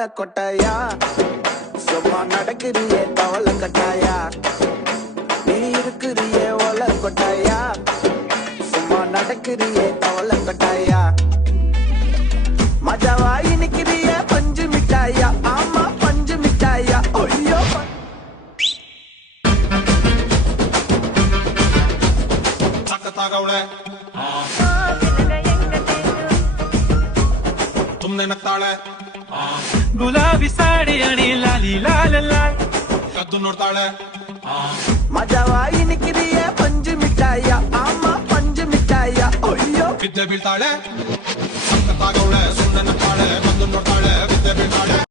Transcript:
ஒல கொட்டாயா சும்மா நடக்கிறியே தவள கட்டாயா நீ இருக்கிறியே ஒல கொட்டாயா சும்மா நடக்கிறியே தவள கட்டாயா மஜாவாய் நிக்கிறியே பஞ்சு மிட்டாயா ஆமா பஞ்சு மிட்டாயா ஐயோ तुमने नक्ताळे गुलाबी साडी आणि लाली लाल लाल कद्दू नोडताळे मजावाई निकिरिये पंजु मिठाया आमा पंजु मिठाया अय्यो विद्या बीळताळे सखतागवळे सुंदर नक्ताळे कद्दू नोडताळे विद्या बीळताळे